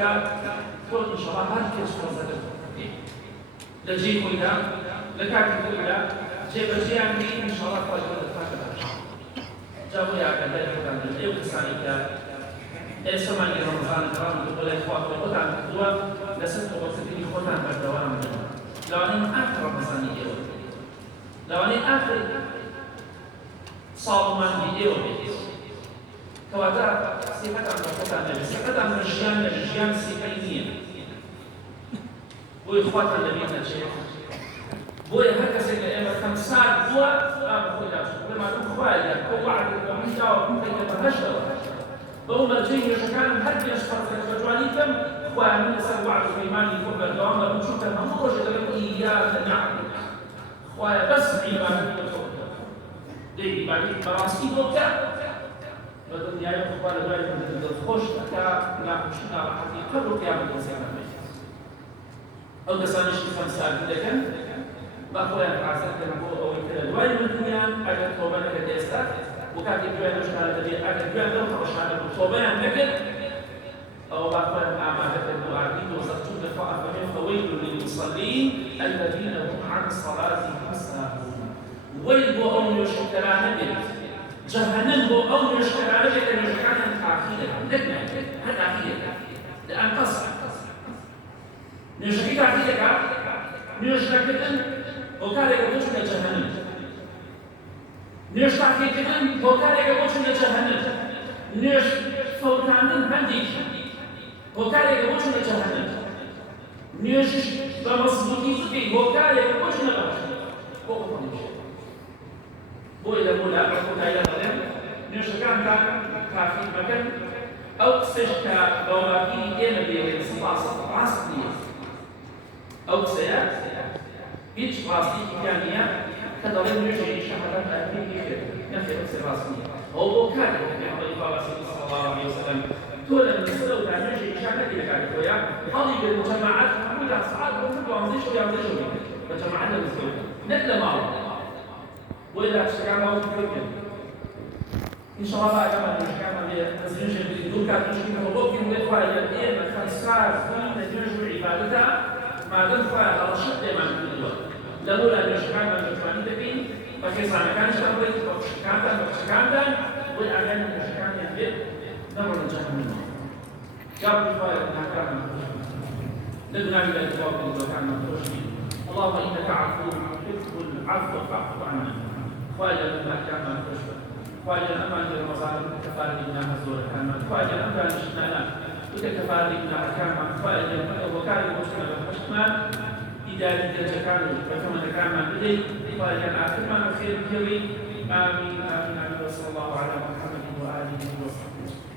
زكاة تقول إن شاء الله هذه كيسون زكاة لجيب إلى لكاتب إلى جيب الجيان إن شاء الله قادر الفاتحة جابوا يا كذا كذا أيوة كسانية السماء رمضان كرام تقول إخوة وقطع الدوا لسنت وقتي إخوة بالدوام لو أنا آخر رمضانية لو أنا آخر صومان فيديو كواتا صفة عن النبي صفة عن الرجال سيكاينية بو إخوة النبي نجيب بو هكذا سيكاينية خمسات بو أبو خلاص بما تخوالي كوعد ومن جاوب كيف تهجر بو مرجين يشكال هل يشفر في الرجوانيكم خواني سوعد في إيماني يكون بالدوام ونشوف أنه موجود لكم إياه نعبد خواني بس إيماني يكون دي بعدين براسي بوكا والدنيا يخبر ذلك من الخوش كا ناقشنا حقيقة وقيام الإنسان أو تسانيش خمسة لكن ما هو ينعزل كنبو أو يتلا دوائي من الدنيا أجل توبان لك ديستا وكاتب دوائي نشكال تدي أجل دوائي لو تغشان توبان لكن أو ما هو ينعمل الدعاء وزرتون لفاء فهم فويل للمصلين الذين هم عن صلاتهم ساهون ويل بو أو يشكلان بيت جهنم بو أو يشكلان بيت أن يشكلان تعقيدة لكن هذا عقيدة لأن تصح نشكي تعقيدة نشكي وكان يقولون جهنم نش تعقيدة وكان يقولون جهنم نش فوتان هندي وكان يقولون جهنم نش بمصبوطي وكان يقولون جهنم بو إلى مولا وكان إلى غلم نشكان كان كافي مكان أو سجك بواقي إلى بيوم سبعة عصرية أو سيا بيتش عصري كانية كدرين نجري شهادة أهلية نفي أكسراسية هو كان يحضر إفارة صلى الله عليه وسلم تولى من السلو تاع نجري شهادة إلى كانت ويا حضر المجتمعات كلها ساعات وكل وانزيش ويانزيش مجتمعات المسلمين نتلا معه وإذا اشتغلنا وكذا إن شاء الله أجمع المشكلة بزنجة بدون كان مشكلة مبوكين ويدفع يدين مثلا سار فين تجرب عبادتها ما دفع على شد ما نقول لولا المشكلة المجتمعية تبين فكيف أنا كان شغلي وشكانتا والأعلام المشكلة يبين نمر الجهنم قبل فاير نحكام لدنا إلى الجواب إذا كان مخرجين اللهم إنك عفو تحب العفو فاعف عنا خواجه الأحكام المخرجة خواجه الأمان للمظالم كفار لنا هزور الحمام خواجه الأمر نشتنا وكفار لنا أحكام خواجه وكان المشكلة بالحشمان إداري جاكان وكما كان بدي خواجه الأحكام خير كريم آمين آمين آمين وصلى الله على محمد وآله وصحبه